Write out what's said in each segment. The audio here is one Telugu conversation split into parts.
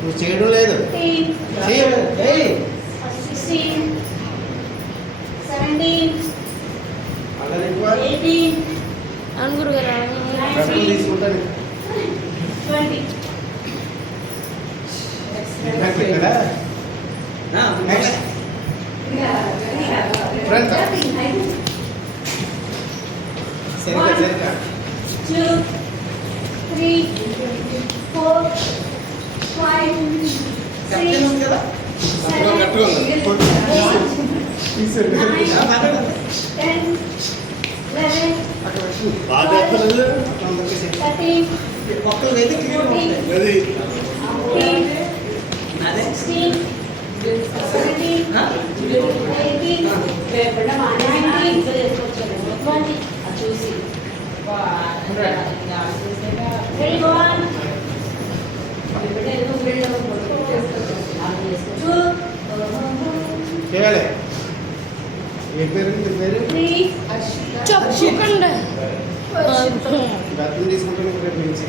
నువ్వు చేయడం లేదు తీసుకుంటాను సరిగా 2, 3, 4, 5, 6, 7, చేయాలి ఏ పేరు పేరు చెప్పకుండా బతులు తీసుకుంటాను రేపు నుంచి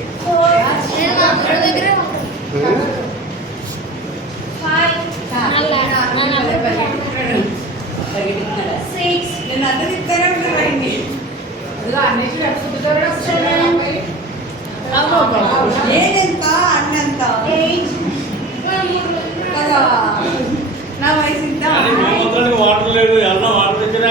అన్నంత నా వయసు ఇంత వాటర్ లేదు ఎలా వాటర్ దగ్గర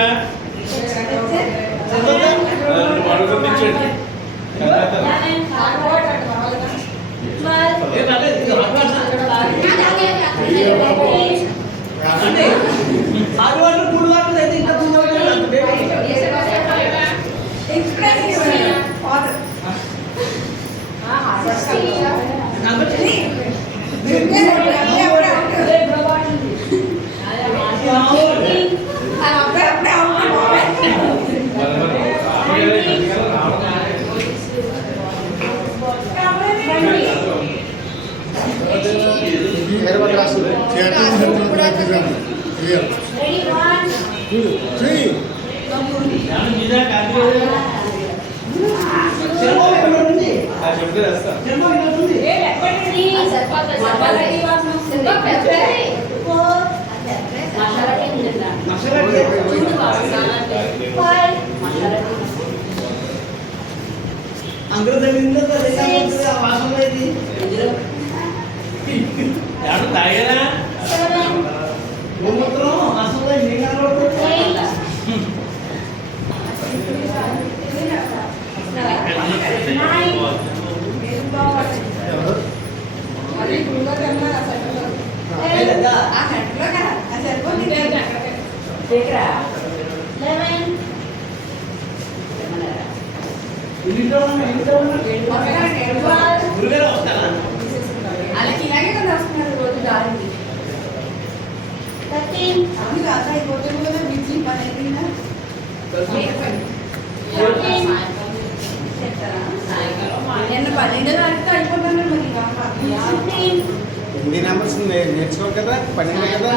ఎన్ని నెంబర్స్ నేర్చుకోవాలి కదా 12 కదా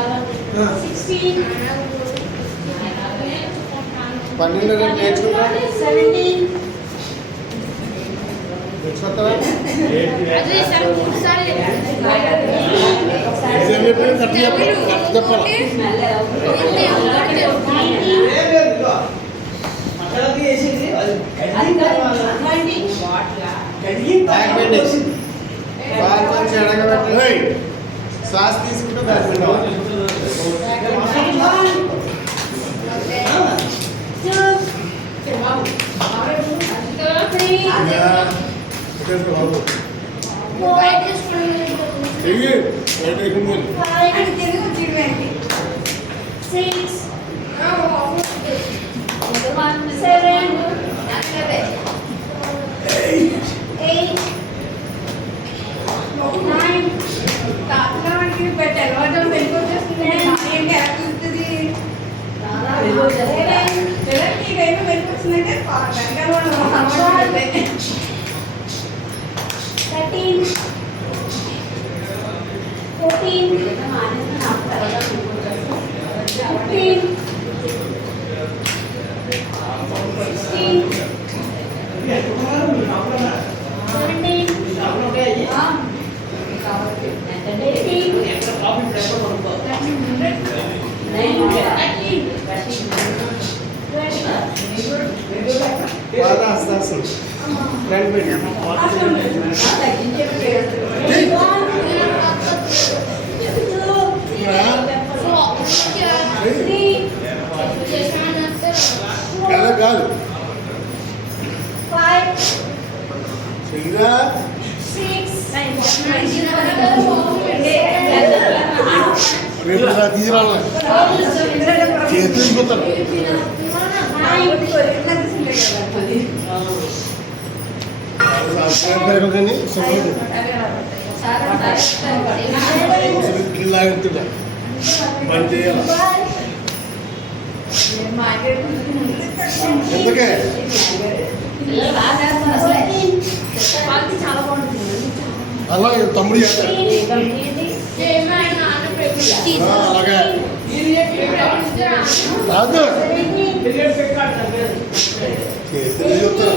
12 నేర్చుకుంటా నేర్చుకుంటావా శ్వాస తీసుకుంటే Thank you. రాదా హస్తాసనం ఫ్రంట్ పెట్టి ఎలా కాదు చెయ్యరా రేపు తీసుకురావాలి చేతి వెళ్ళిపోతారు కానీ కిల్లా ఎత్తుగా పని చేయాలి ఎందుకే అలా తమ్ముడు చేస్తాడు అలాగే రాదు చేతులు చెప్తారా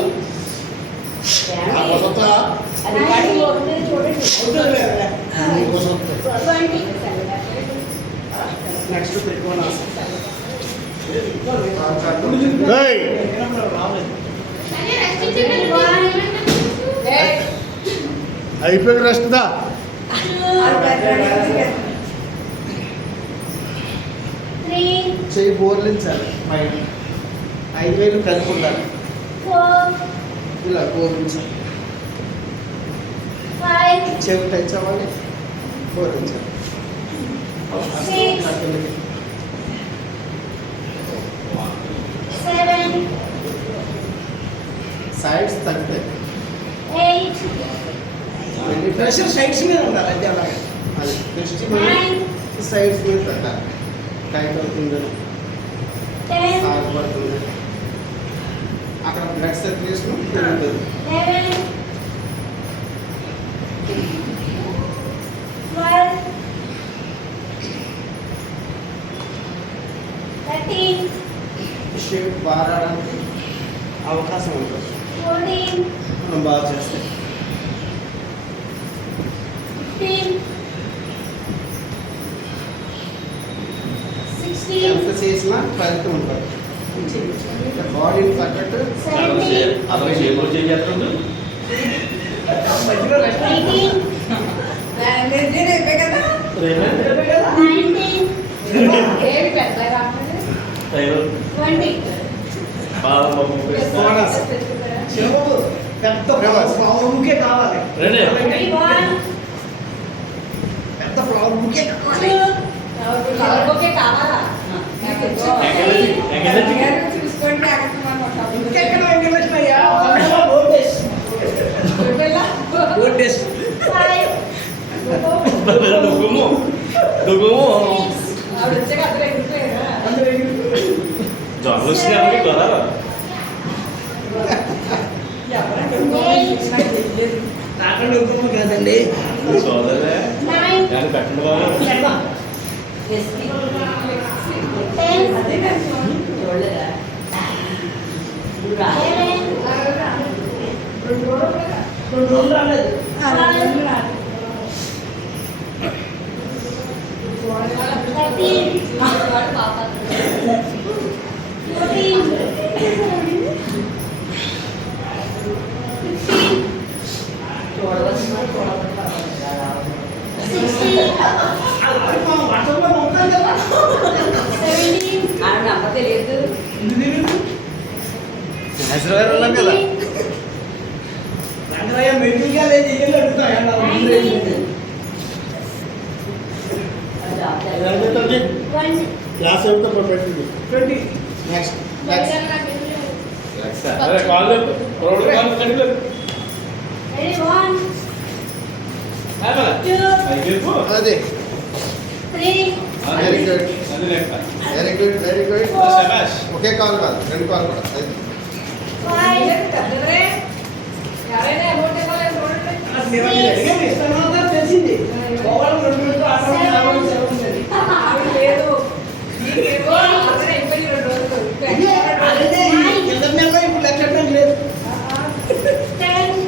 నెక్స్ట్ పెట్టుకోవాలి అయిపోయి రెస్ట్ దా చెయ్యి బోర్లించాలి పైన 5 వేలు కలిపి ఉండాలి ఇలా బోర్లించాలి చెవి టచ్ అవ్వాలి బోర్లించాలి సైడ్స్ తగ్గుతాయి ప్రెషర్ సైడ్స్ మీద ఉండాలి అంటే అలాగే అది నెక్స్ట్ సైడ్స్ మీద పెట్టాలి టైట్ అవుతుంది పడుతుంది అక్కడ బ్లడ్ సర్క్యులేషన్ పెరుగుతుంది 13 షేప్ బారాడానికి అవకాశం ఉంటుంది 14 మనం బాగా చేస్తే 15 16 ఎంత చేసినా ఫలితం ఉంటుంది బాడీని తగ్గట్టు 17 పెద్ద ఫ్లవర్కే కావాలి పెద్ద ఫ్లవర్ బుకే చూసుకోండి ఇంకెక్కడ వెంకటలక్ష్మయ్యా కదండి పెట్టండి బాబు తెలియదు కదా మెడికల్ క్లాస్ పెట్టింది 20 నెక్స్ట్ అదే very good very good very good ఒకే కాల్ కాదు 2 కాల్ కూడా తెలిసింది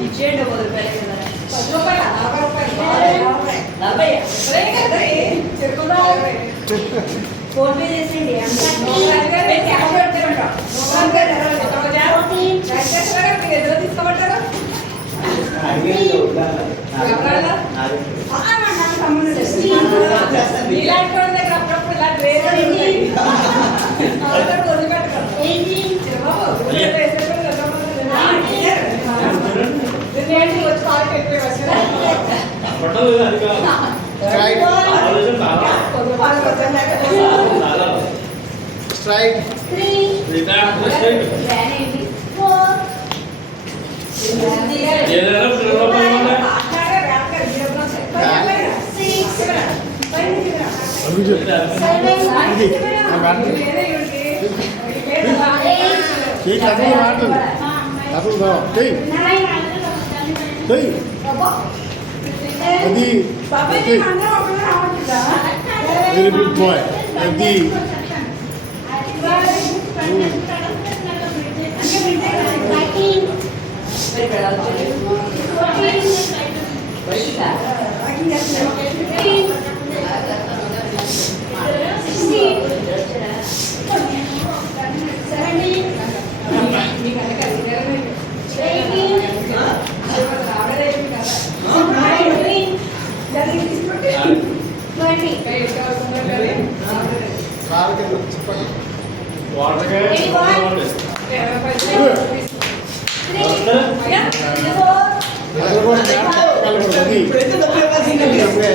ఇచ్చేయండి 10 రూపాయలు ఫోన్ పే చేసేయండి అంతే. తీసుకోమంటారు ఇలాంటి వాళ్ళ దగ్గర అప్పుడప్పుడు ఇలా డ్రైవర్ వచ్చి కాల్ పెట్టే పట్టదు అది కాదు ఆలోచన చాలా చాలా స్ట్రైట్ ఏదైనా వెరీ గుడ్ బాయ్ అది వాటర్ ఇప్పుడైతే తప్పేసిందండి అలాగే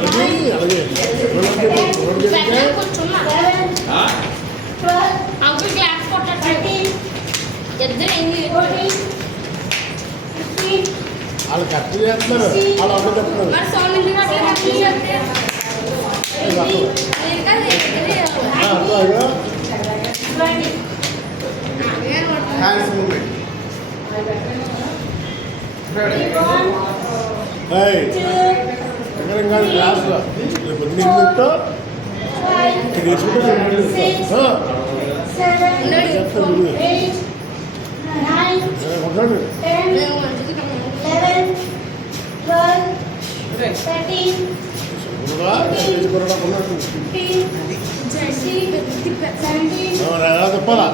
అలాగే అంకుల్ క్లాస్ కొట్టండి వాళ్ళు కరెక్ట్ చేస్తున్నారు వాళ్ళు అప్పుడు చెప్తున్నారు హ్యాండ్స్ మూవ్మెంట్ ఎక్కడ కాదు క్లాస్లో రేపు పొద్దున్న చెప్తా ఉంటాడు 17 చెప్పాలా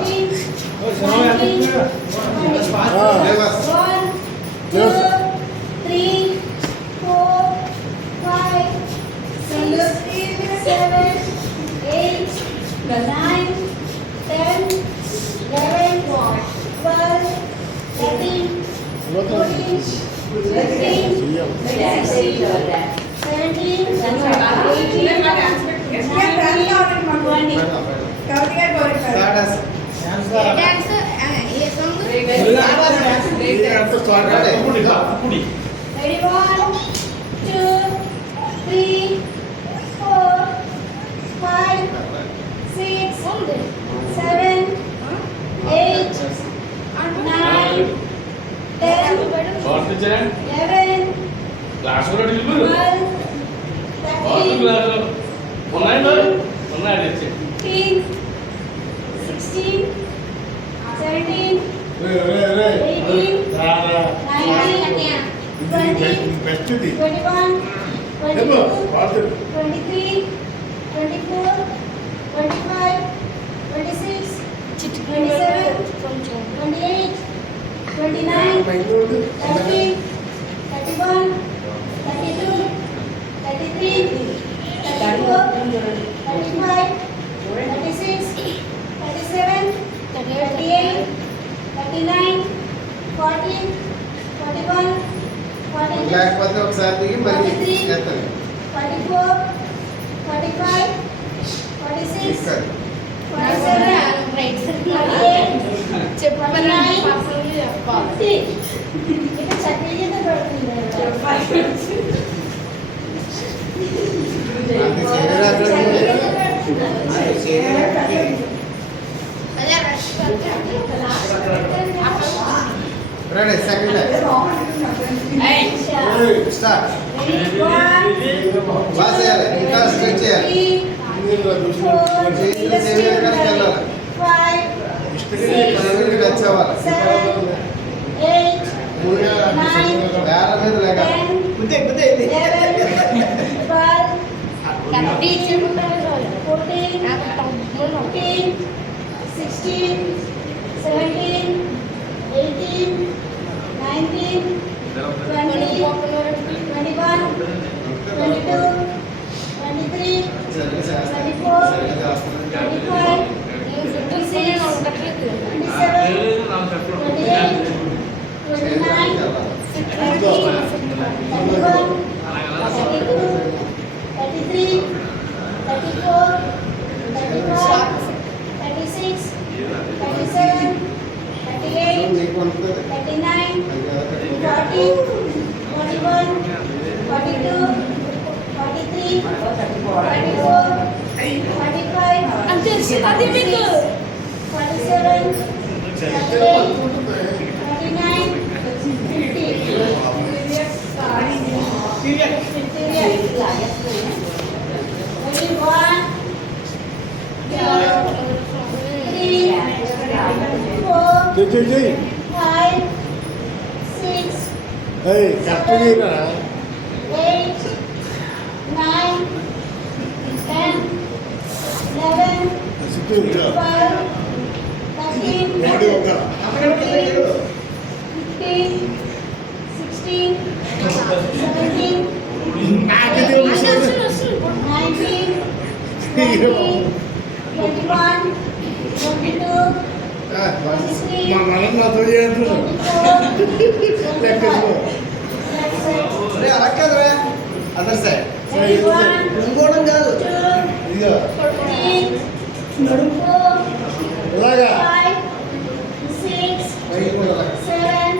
Ready, 1, 2, 3, 4, 5, 6, 7, 8, 9, 10, 11, క్లాస్ కూడా 12, 13, క్లాస్ ఉన్నాయి ఉన్నాయి 15, 16, 17, 18, 19, 20, 21, 22, 23, 24, 25, 26, 27, 28, 29, 30, 31, 32, 33, 34, 35, 36, 37, 38, 39, 40, 41, 42, లేకపోతే ఒకసారి దిగి మళ్ళీ 43, చేస్తాను 44, 45, 46, 47, 48, 49, 50. ఇక్కడ చట్నీ చేత పడుతుంది అది శరీరాగ్రహం రెడీ సెకండ్ స్టార్ట్ బాగా చేయాలి ఇంకా స్ట్రెచ్ చేయాలి టచ్ అవ్వాలి వేల మీద లేక గుద్దే గుద్దే ఇది 11, 12, టీచర్ 14, 15, 16, 17, 18, 19, 20, 21, 22, 23, 24, 25, 26, 27, 28, 29, 30, 31, 32, 33, 34, 35, 36, 37, 38, 39, 40, 41, 42, 43, 44, 45, అంతే అది మీకు 47, 48, 49, చెయ్యి 5, 6, కరెక్ట్ చేయరా 8, 9, 10, 11, 12, 13, 14, 15, 16, 17, 19, 20, 21, 22, 23, మా మనం నాతో చేస్తున్నారు 24, 25. That's it. అరే అలా కాదురా అదర్ సైడ్ 31, ఇంకోవడం కాదు 2, ఇదిగో 3, 4, ఇలాగా 5, 6, పైకి కూడా రా. 7,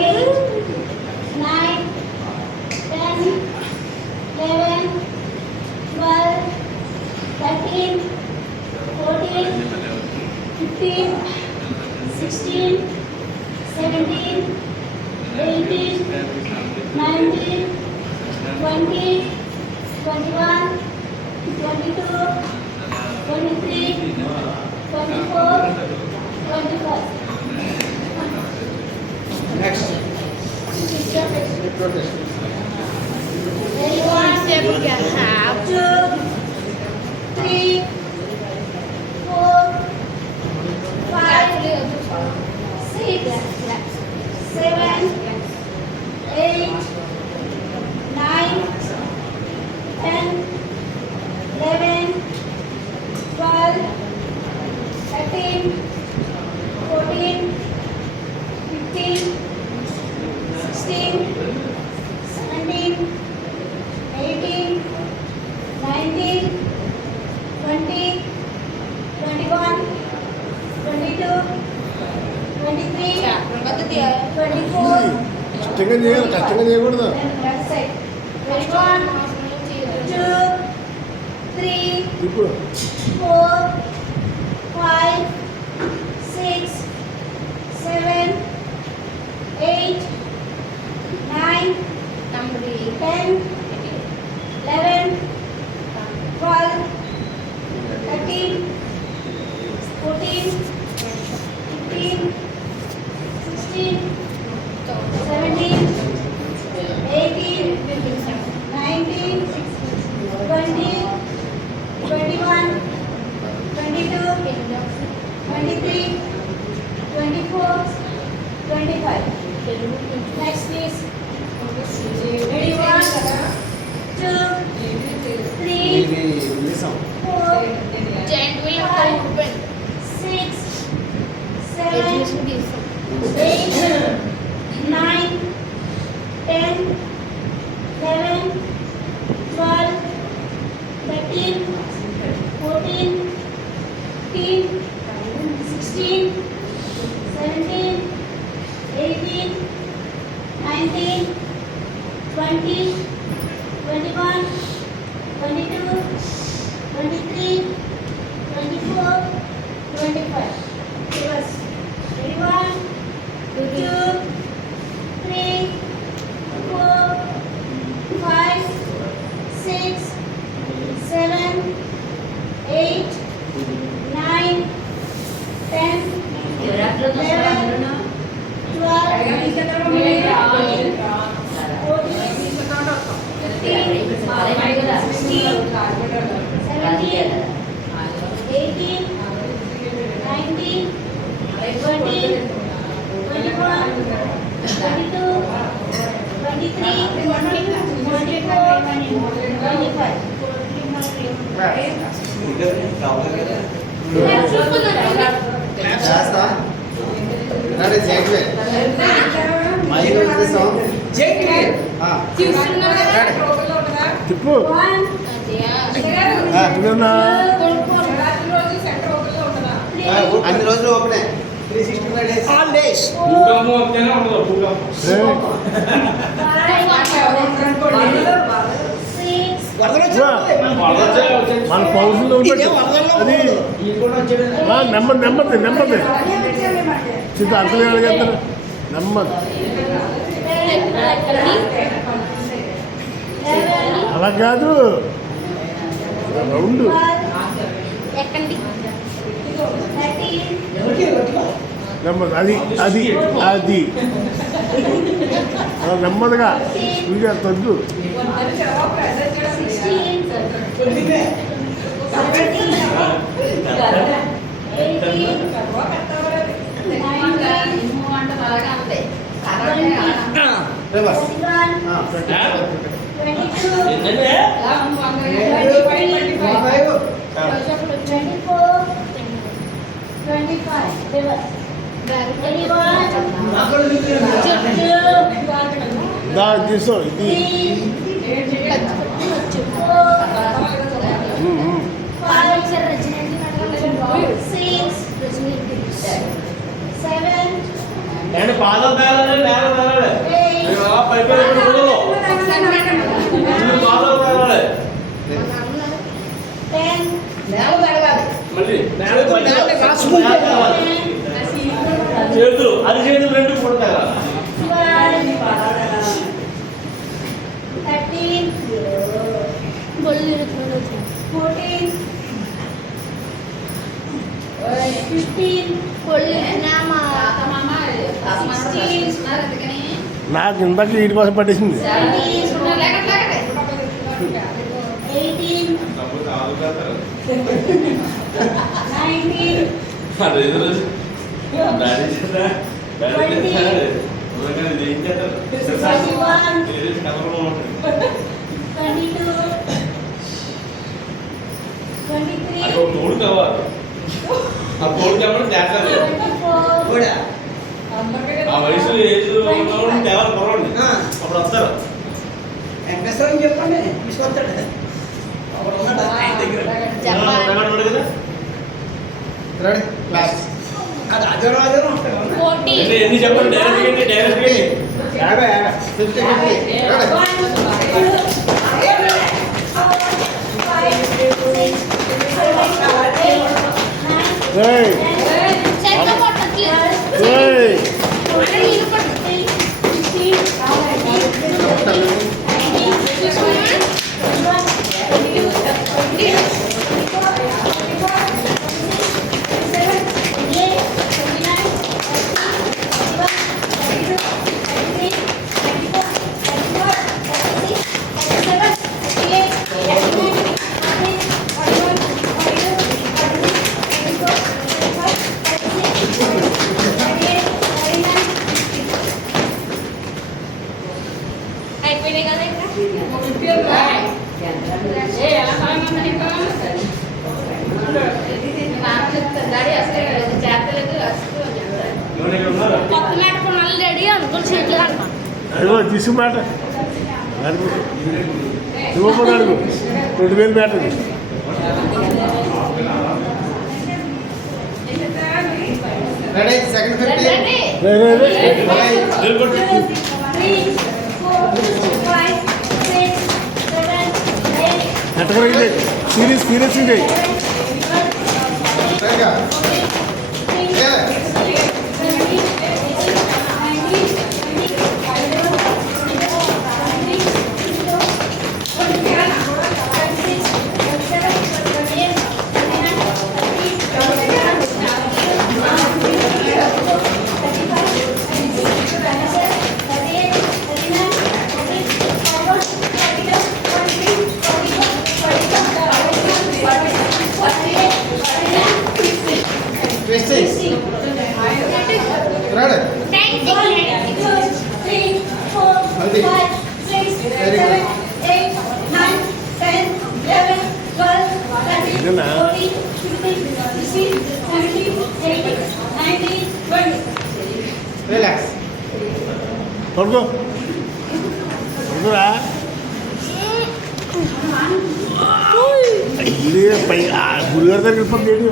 8, 9, 10, 11, 12, 13, 14, 15, 16, 17, 18, 19, 20, 21, 22, 23, 24, 25. నెక్స్ట్ రొటేషన్ సేపు హ్యాప్ 2, 3, 4, 5, 6, 7, 8, 9, 10, 11, 12, 13, 14, 15, 16, 17, 18, 19, 20, 21, 22, 23, 24, కష్టంగా చేయాలి కష్టంగా చేయకూడదు that's it. 21, 2, 3, ఇప్పుడు 4, 5, 6, 7, 8, 9, 10, 11, 12, 13, 14, 15, 16, 17, 18, 19, 20, 21, 22, 23, 24, 25. Next please. Ready, 1, 2, 3, ఇది నిజం 4, జాయింట్ వీల్ ఓపెన్ 6, 7, ఎడ్యుకేషన్ తీసుకో 8, 9, 10, 11, 12, 13, 14, 15, 16, 17, 18, 19, 20, 21, 22, 23, 24, 25. Reverse. Ready, 1, 2, 3, 4, 5, 6, 7, 8, 9, 10, 11, 12, 13, 14, చేస్తా రెడీ జైట్వే మైండ్ విత్ సాంగ్ జైట్వే రెడీ తిప్పు తిన్నా అన్ని రోజులు ఓపెనే 365 డేస్ ఆల్ డేస్ మన పౌరులు అది నెమ్మది నెమ్మది నెమ్మది చింత అంతలే అడిగేస్తారు నెమ్మది అలా కాదు రౌండ్ ఎక్కండి నెమ్మది అది అది అది అలా నెమ్మదిగా ఇంకా తగ్గు రివర్స్ దా తీసో ఇది నేను పాదాలు తేలాలి నేల తేలాలి పైపు పాదాలు తేలాలి మళ్ళీ చేతులు అది చేతులు రెండు కూడా తేలాలి బొల్లి 15 బొల్లి నామా నాకు ఇందాక వీటి కోసం పట్టేసింది తోడు కావాలి ఆ తోడు కావాలి చేస్తారు ఆ వయసు ఏజ్ తేవాలి పొరవండి అప్పుడు వస్తారు వెంకటేశ్వరం చెప్పండి తీసుకొస్తాడు అప్పుడు ఉన్నాడు ఆయన దగ్గర కదా రెడీ క్లాస్ అది అజరాజరం ఉంటాయి 40 ఎన్ని చెప్పండి డైరెక్ట్ డైరెక్ట్ 50 చెక్క పట్టట్లేదు నీళ్ళు పట్టట్లేదు అయిపోయినాయి కదా కొత్త మాట కొనాలి రెడీ అనుకోని చేతులు కడతాం అదిగో తీసుకుమాట ఇవ్వకుండా అడుగు 20,000 బ్యాటరీ రెడీ సెకండ్ 50 రెడీ ఎట్టగలిగింది సీరియస్ సీరియస్ ఇది సరిగా ఇదేనా 14, 15, 16, 17, 18, 19, 20. రిలాక్స్. పడుకో పడుకోరా ఇది పై గురుగారి దగ్గర వెళ్ళిపోతుంది